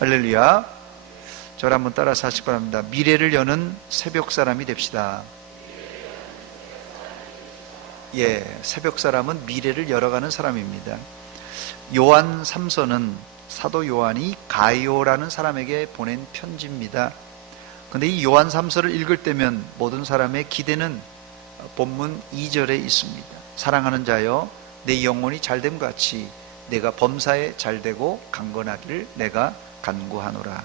할렐루야. 저를 한번 따라서 하시기 바랍니다. 미래를 여는 새벽 사람이 됩시다. 예, 새벽 사람은 미래를 열어가는 사람입니다. 요한 3서는 사도 요한이 가이오라는 사람에게 보낸 편지입니다. 근데 이 요한 3서를 읽을 때면 모든 사람의 기대는 본문 2절에 있습니다. 사랑하는 자여, 내 영혼이 잘됨 같이 내가 범사에 잘되고 강건하기를 내가 간구하노라.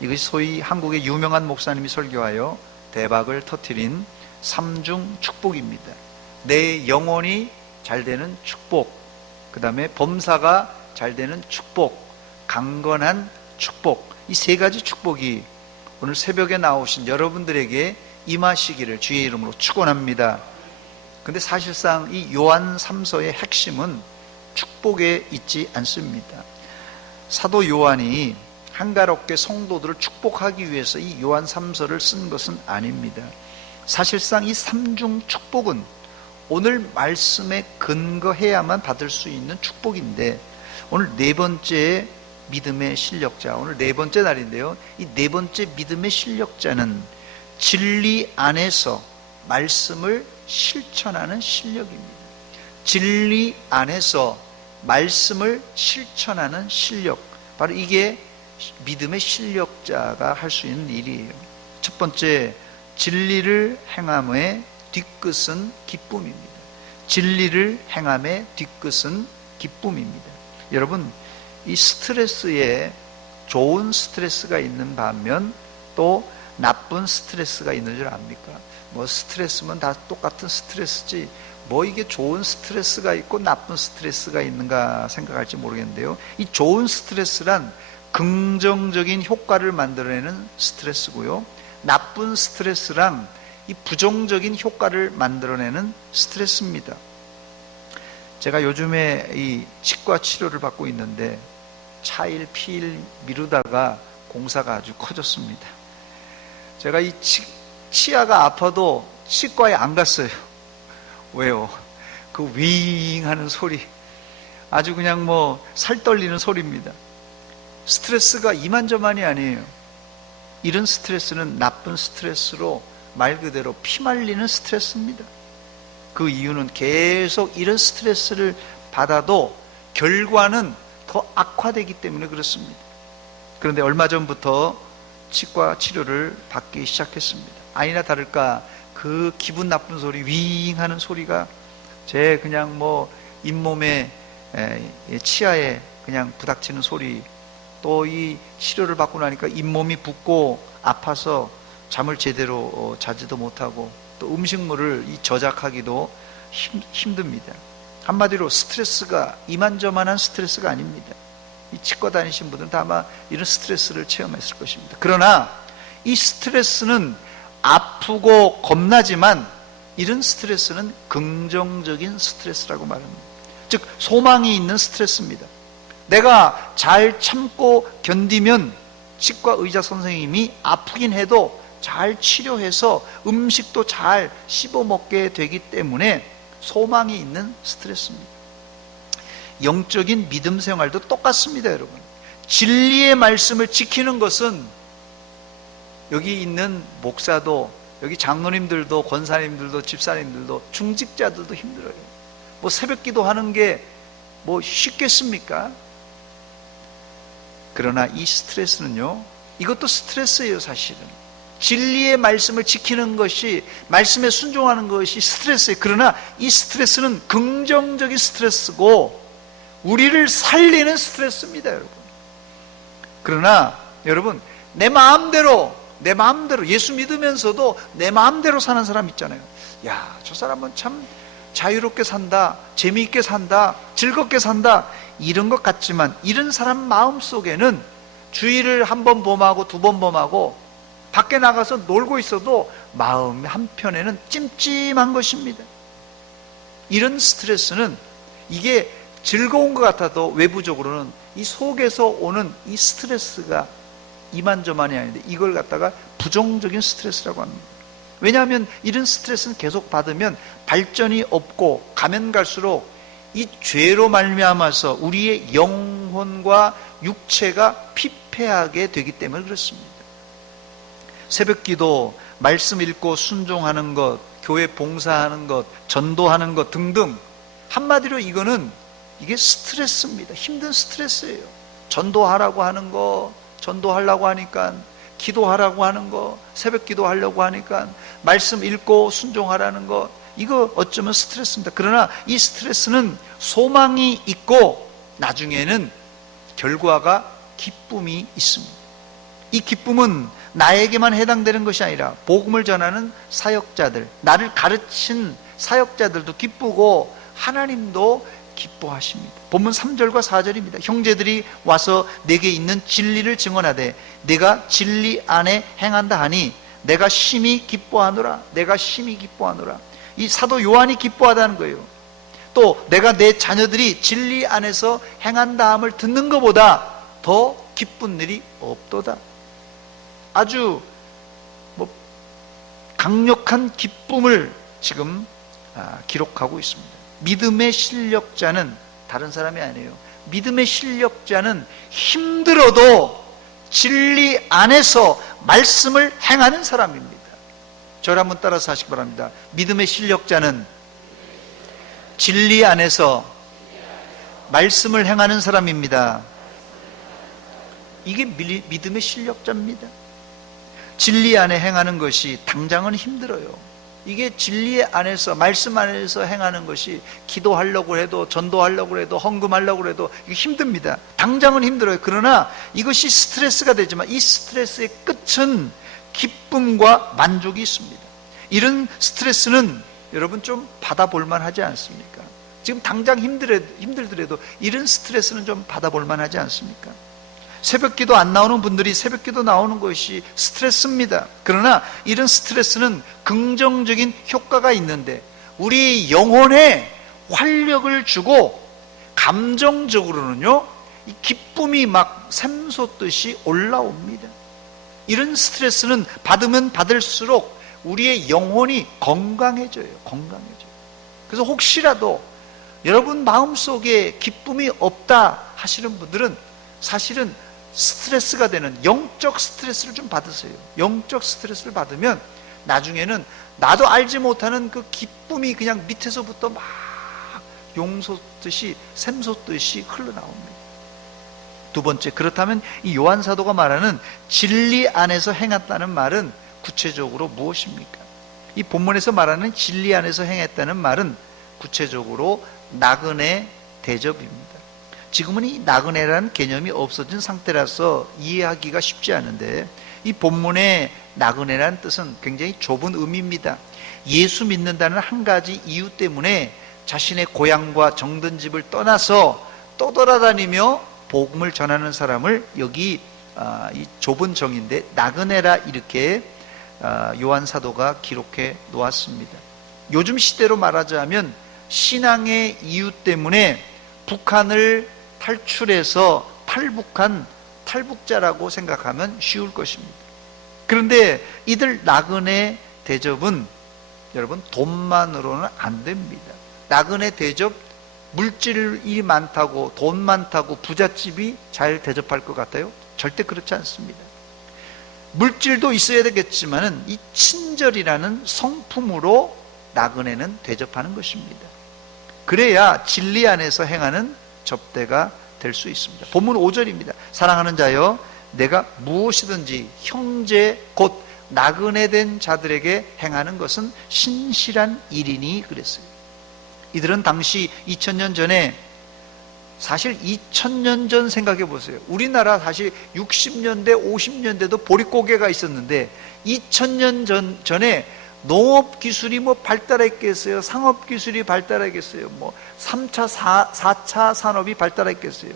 이것이 소위 한국의 유명한 목사님이 설교하여 대박을 터뜨린 삼중 축복입니다. 내 영혼이 잘되는 축복, 그 다음에 범사가 잘되는 축복, 강건한 축복, 이 세 가지 축복이 오늘 새벽에 나오신 여러분들에게 임하시기를 주의 이름으로 축원합니다. 근데 사실상 이 요한 3서의 핵심은 축복에 있지 않습니다. 사도 요한이 한가롭게 성도들을 축복하기 위해서 이 요한 3서를 쓴 것은 아닙니다. 사실상 이 삼중 축복은 오늘 말씀에 근거해야만 받을 수 있는 축복인데, 오늘 네 번째 믿음의 실력자, 오늘 네 번째 날인데요, 이 네 번째 믿음의 실력자는 진리 안에서 말씀을 실천하는 실력입니다. 진리 안에서 말씀을 실천하는 실력, 바로 이게 믿음의 실력자가 할 수 있는 일이에요. 첫 번째, 진리를 행함의 뒤끝은 기쁨입니다. 진리를 행함의 뒤끝은 기쁨입니다. 여러분, 이 스트레스에 좋은 스트레스가 있는 반면 또 나쁜 스트레스가 있는 줄 압니까? 뭐 스트레스면 다 똑같은 스트레스지 뭐 이게 좋은 스트레스가 있고 나쁜 스트레스가 있는가 생각할지 모르겠는데요, 이 좋은 스트레스란 긍정적인 효과를 만들어내는 스트레스고요, 나쁜 스트레스란 이 부정적인 효과를 만들어내는 스트레스입니다. 제가 요즘에 이 치과 치료를 받고 있는데 차일 피일 미루다가 공사가 아주 커졌습니다. 제가 이 치아가 아파도 치과에 안 갔어요. 왜요? 그 윙 하는 소리, 아주 그냥 뭐 살 떨리는 소리입니다. 스트레스가 이만저만이 아니에요. 이런 스트레스는 나쁜 스트레스로 말 그대로 피 말리는 스트레스입니다. 그 이유는 계속 이런 스트레스를 받아도 결과는 더 악화되기 때문에 그렇습니다. 그런데 얼마 전부터 치과 치료를 받기 시작했습니다. 아니나 다를까 그 기분 나쁜 소리, 윙 하는 소리가 제 그냥 뭐 잇몸에 치아에 그냥 부닥치는 소리, 또 이 치료를 받고 나니까 잇몸이 붓고 아파서 잠을 제대로 자지도 못하고 또 음식물을 저작하기도 힘듭니다. 한마디로 스트레스가 이만저만한 스트레스가 아닙니다. 이 치과 다니신 분들은 다 아마 이런 스트레스를 체험했을 것입니다. 그러나 이 스트레스는 아프고 겁나지만 이런 스트레스는 긍정적인 스트레스라고 말합니다. 즉 소망이 있는 스트레스입니다. 내가 잘 참고 견디면 치과 의사 선생님이 아프긴 해도 잘 치료해서 음식도 잘 씹어 먹게 되기 때문에 소망이 있는 스트레스입니다. 영적인 믿음 생활도 똑같습니다, 여러분. 진리의 말씀을 지키는 것은 여기 있는 목사도, 여기 장로님들도, 권사님들도, 집사님들도, 중직자들도 힘들어요. 뭐 새벽 기도하는 게 뭐 쉽겠습니까? 그러나 이 스트레스는요, 이것도 스트레스예요. 사실은 진리의 말씀을 지키는 것이, 말씀에 순종하는 것이 스트레스예요. 그러나 이 스트레스는 긍정적인 스트레스고 우리를 살리는 스트레스입니다, 여러분. 그러나 여러분, 내 마음대로 예수 믿으면서도 내 마음대로 사는 사람 있잖아요. 야, 저 사람은 참 자유롭게 산다, 재미있게 산다, 즐겁게 산다, 이런 것 같지만 이런 사람 마음속에는 주일을 한 번 범하고 두 번 범하고 밖에 나가서 놀고 있어도 마음 한편에는 찜찜한 것입니다. 이런 스트레스는, 이게 즐거운 것 같아도 외부적으로는 이 속에서 오는 이 스트레스가 이만저만이 아닌데 이걸 갖다가 부정적인 스트레스라고 합니다. 왜냐하면 이런 스트레스는 계속 받으면 발전이 없고 가면 갈수록 이 죄로 말미암아서 우리의 영혼과 육체가 실패하게 되기 때문에 그렇습니다. 새벽기도, 말씀 읽고 순종하는 것, 교회 봉사하는 것, 전도하는 것 등등, 한마디로 이게 스트레스입니다. 힘든 스트레스예요. 전도하라고 하는 거, 전도하려고 하니까, 기도하라고 하는 거, 새벽기도 하려고 하니까, 말씀 읽고 순종하라는 거, 이거 어쩌면 스트레스입니다. 그러나 이 스트레스는 소망이 있고 나중에는 결과가 기쁨이 있습니다. 이 기쁨은 나에게만 해당되는 것이 아니라 복음을 전하는 사역자들, 나를 가르친 사역자들도 기쁘고 하나님도 기뻐하십니다. 본문 3절과 4절입니다. 형제들이 와서 내게 있는 진리를 증언하되 내가 진리 안에 행한다 하니 내가 심히 기뻐하노라. 내가 심히 기뻐하노라. 이 사도 요한이 기뻐하다는 거예요. 또 내가 내 자녀들이 진리 안에서 행한다함을 듣는 것보다 더 기쁜 일이 없도다. 아주 강력한 기쁨을 지금 기록하고 있습니다. 믿음의 실력자는 다른 사람이 아니에요. 믿음의 실력자는 힘들어도 진리 안에서 말씀을 행하는 사람입니다. 저를 한번 따라서 하시기 바랍니다. 믿음의 실력자는 진리 안에서 말씀을 행하는 사람입니다. 이게 믿음의 실력자입니다. 진리 안에 행하는 것이 당장은 힘들어요. 이게 진리 안에서, 말씀 안에서 행하는 것이 기도하려고 해도, 전도하려고 해도, 헌금하려고 해도 이게 힘듭니다. 당장은 힘들어요. 그러나 이것이 스트레스가 되지만 이 스트레스의 끝은 기쁨과 만족이 있습니다. 이런 스트레스는 여러분 좀 받아볼만 하지 않습니까? 지금 당장 힘들더라도 이런 스트레스는 좀 받아볼만 하지 않습니까? 새벽기도 안 나오는 분들이 새벽기도 나오는 것이 스트레스입니다. 그러나 이런 스트레스는 긍정적인 효과가 있는데 우리 영혼에 활력을 주고 감정적으로는요, 이 기쁨이 막 샘솟듯이 올라옵니다. 이런 스트레스는 받으면 받을수록 우리의 영혼이 건강해져요. 건강해져요. 그래서 혹시라도 여러분 마음속에 기쁨이 없다 하시는 분들은 사실은 스트레스가 되는 영적 스트레스를 좀 받으세요. 영적 스트레스를 받으면 나중에는 나도 알지 못하는 그 기쁨이 그냥 밑에서부터 막 용솟듯이 샘솟듯이 흘러나옵니다. 두 번째, 그렇다면 이 요한 사도가 말하는 진리 안에서 행했다는 말은 구체적으로 무엇입니까? 이 본문에서 말하는 진리 안에서 행했다는 말은 구체적으로 나그네 대접입니다. 지금은 이 나그네라는 개념이 없어진 상태라서 이해하기가 쉽지 않은데 이 본문의 나그네라는 뜻은 굉장히 좁은 의미입니다. 예수 믿는다는 한 가지 이유 때문에 자신의 고향과 정든 집을 떠나서 떠돌아다니며 복음을 전하는 사람을 여기 이 좁은 정의인데 나그네라 이렇게 요한 사도가 기록해 놓았습니다. 요즘 시대로 말하자면 신앙의 이유 때문에 북한을 탈출해서 탈북한 탈북자라고 생각하면 쉬울 것입니다. 그런데 이들 나그네 대접은 여러분 돈만으로는 안 됩니다. 나그네 대접 물질이 많다고 돈 많다고 부잣집이 잘 대접할 것 같아요? 절대 그렇지 않습니다. 물질도 있어야 되겠지만은 이 친절이라는 성품으로 나그네는 대접하는 것입니다. 그래야 진리 안에서 행하는 접대가 될 수 있습니다. 본문 5절입니다. 사랑하는 자여 내가 무엇이든지 형제 곧 나그네 된 자들에게 행하는 것은 신실한 일이니 그랬어요. 이들은 당시 2000년 전에 사실 2000년 전 생각해 보세요. 우리나라 사실 60년대 50년대도 보릿고개가 있었는데 2000년 전에 농업기술이 발달했겠어요? 상업기술이 발달했겠어요? 3차, 4차 산업이 발달했겠어요?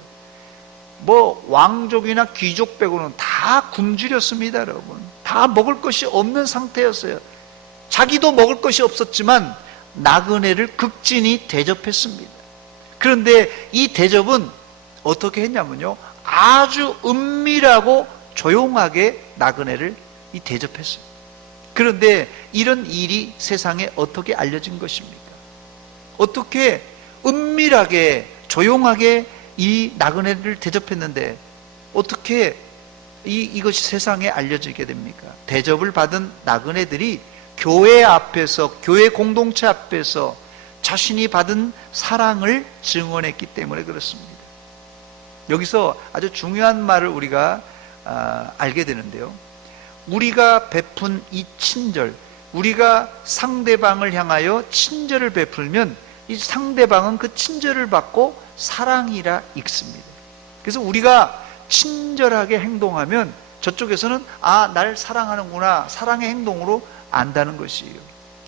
왕족이나 귀족 빼고는 다 굶주렸습니다, 여러분. 다 먹을 것이 없는 상태였어요. 자기도 먹을 것이 없었지만 나그네를 극진히 대접했습니다. 그런데 이 대접은 어떻게 했냐면요, 아주 은밀하고 조용하게 나그네를 대접했어요. 그런데 이런 일이 세상에 어떻게 알려진 것입니까? 어떻게 은밀하게 조용하게 이 나그네를 대접했는데 어떻게 이것이 세상에 알려지게 됩니까? 대접을 받은 나그네들이 교회 앞에서, 교회 공동체 앞에서 자신이 받은 사랑을 증언했기 때문에 그렇습니다. 여기서 아주 중요한 말을 우리가 알게 되는데요. 우리가 베푼 이 친절, 우리가 상대방을 향하여 친절을 베풀면 이 상대방은 그 친절을 받고 사랑이라 읽습니다. 그래서 우리가 친절하게 행동하면 저쪽에서는 날 사랑하는구나, 사랑의 행동으로 안다는 것이에요.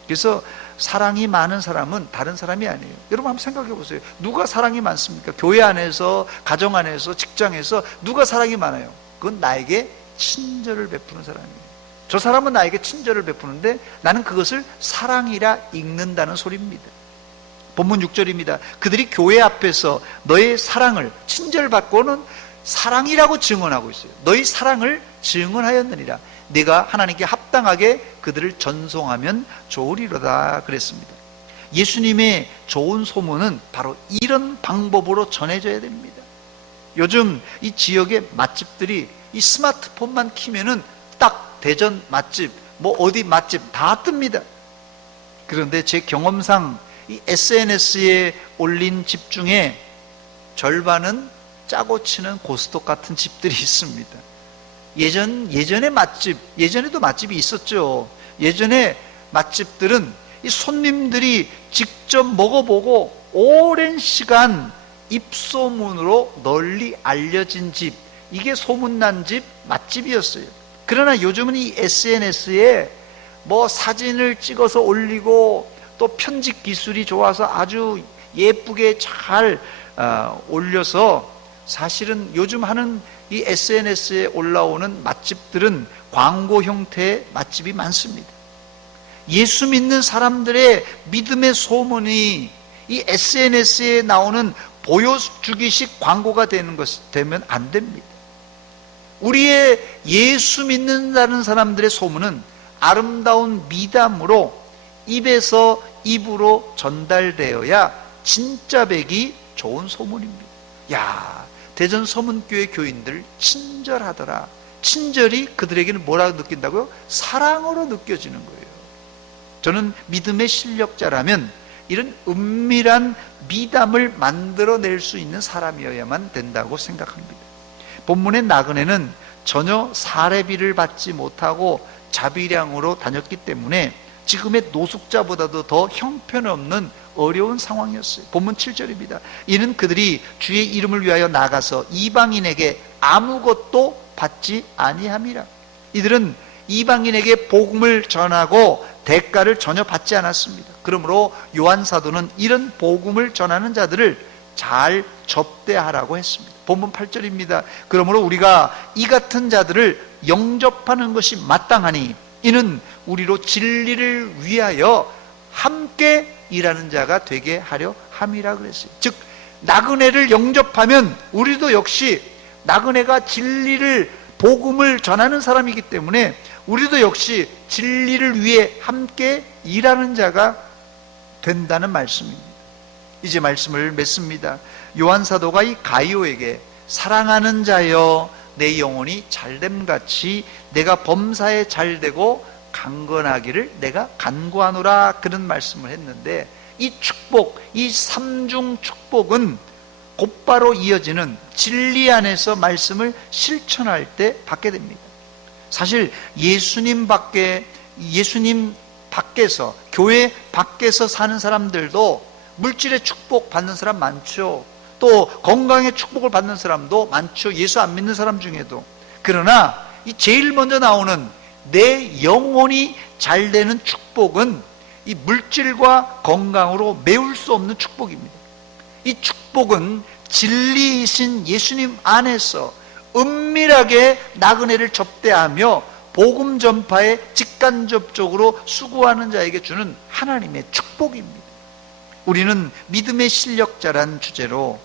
그래서 사랑이 많은 사람은 다른 사람이 아니에요. 여러분 한번 생각해 보세요. 누가 사랑이 많습니까? 교회 안에서, 가정 안에서, 직장에서 누가 사랑이 많아요? 그건 나에게 친절을 베푸는 사람이에요. 저 사람은 나에게 친절을 베푸는데 나는 그것을 사랑이라 읽는다는 소리입니다. 본문 6절입니다. 그들이 교회 앞에서 너의 사랑을, 친절을 받고는 사랑이라고 증언하고 있어요. 너희 사랑을 증언하였느니라. 네가 하나님께 합당하게 그들을 전송하면 좋으리로다 그랬습니다. 예수님의 좋은 소문은 바로 이런 방법으로 전해져야 됩니다. 요즘 이 지역의 맛집들이 이 스마트폰만 키면은 딱 대전 맛집, 뭐 어디 맛집 다 뜹니다. 그런데 제 경험상 이 SNS에 올린 집 중에 절반은 짜고 치는 고스톱 같은 집들이 있습니다. 예전에 맛집, 예전에도 맛집이 있었죠. 예전에 맛집들은 이 손님들이 직접 먹어보고 오랜 시간 입소문으로 널리 알려진 집, 이게 소문난 집, 맛집이었어요. 그러나 요즘은 이 SNS에 뭐 사진을 찍어서 올리고 또 편집 기술이 좋아서 아주 예쁘게 잘 올려서 사실은 요즘 하는 이 SNS에 올라오는 맛집들은 광고 형태의 맛집이 많습니다. 예수 믿는 사람들의 믿음의 소문이 이 SNS에 나오는 보여주기식 광고가 되면 안 됩니다. 우리의 예수 믿는다는 사람들의 소문은 아름다운 미담으로 입에서 입으로 전달되어야 진짜 백이 좋은 소문입니다. 야, 대전 서문교회 교인들 친절하더라. 친절이 그들에게는 뭐라고 느낀다고요? 사랑으로 느껴지는 거예요. 저는 믿음의 실력자라면 이런 은밀한 미담을 만들어낼 수 있는 사람이어야만 된다고 생각합니다. 본문의 나그네는 전혀 사례비를 받지 못하고 자비량으로 다녔기 때문에 지금의 노숙자보다도 더 형편없는 어려운 상황이었어요. 본문 7절입니다. 이는 그들이 주의 이름을 위하여 나가서 이방인에게 아무것도 받지 아니함이라. 이들은 이방인에게 복음을 전하고 대가를 전혀 받지 않았습니다. 그러므로 요한 사도는 이런 복음을 전하는 자들을 잘 접대하라고 했습니다. 본문 8절입니다. 그러므로 우리가 이 같은 자들을 영접하는 것이 마땅하니 이는 우리로 진리를 위하여 함께 일하는 자가 되게 하려 함이라 그랬어요. 즉 나그네를 영접하면 우리도 역시 나그네가 진리를, 복음을 전하는 사람이기 때문에 우리도 역시 진리를 위해 함께 일하는 자가 된다는 말씀입니다. 이제 말씀을 맺습니다. 요한 사도가 이 가이오에게 사랑하는 자여 내 영혼이 잘됨같이 내가 범사에 잘되고 강건하기를 내가 간구하노라, 그런 말씀을 했는데 이 축복, 이 삼중 축복은 곧바로 이어지는 진리 안에서 말씀을 실천할 때 받게 됩니다. 사실 예수님 밖에서, 교회 밖에서 사는 사람들도 물질의 축복 받는 사람 많죠. 또 건강의 축복을 받는 사람도 많죠. 예수 안 믿는 사람 중에도. 그러나 이 제일 먼저 나오는 내 영혼이 잘 되는 축복은 이 물질과 건강으로 메울 수 없는 축복입니다. 이 축복은 진리이신 예수님 안에서 은밀하게 나그네를 접대하며 복음 전파에 직간접적으로 수고하는 자에게 주는 하나님의 축복입니다. 우리는 믿음의 실력자란 주제로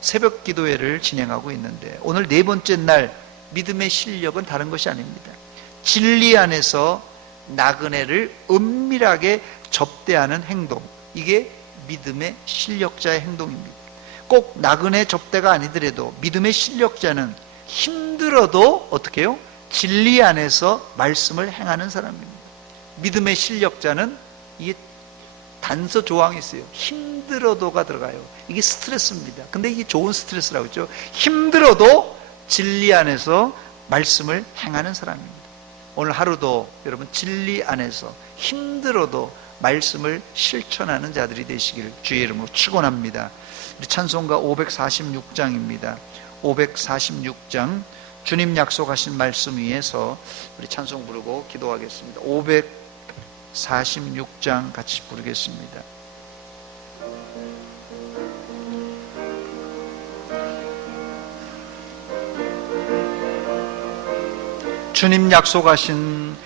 새벽 기도회를 진행하고 있는데 오늘 네 번째 날 믿음의 실력은 다른 것이 아닙니다. 진리 안에서 나그네를 은밀하게 접대하는 행동, 이게 믿음의 실력자의 행동입니다. 꼭 나그네 접대가 아니더라도 믿음의 실력자는 힘들어도 어떻게 해요? 진리 안에서 말씀을 행하는 사람입니다. 믿음의 실력자는 이게 단서 조항이 있어요. 힘들어도가 들어가요. 이게 스트레스입니다. 근데 이게 좋은 스트레스라고 했죠. 힘들어도 진리 안에서 말씀을 행하는 사람입니다. 오늘 하루도 여러분 진리 안에서 힘들어도 말씀을 실천하는 자들이 되시길 주의 이름으로 축원합니다. 우리 찬송가 546장입니다. 546장 주님 약속하신 말씀 위에서 우리 찬송 부르고 기도하겠습니다. 546장 같이 부르겠습니다. 주님 약속하신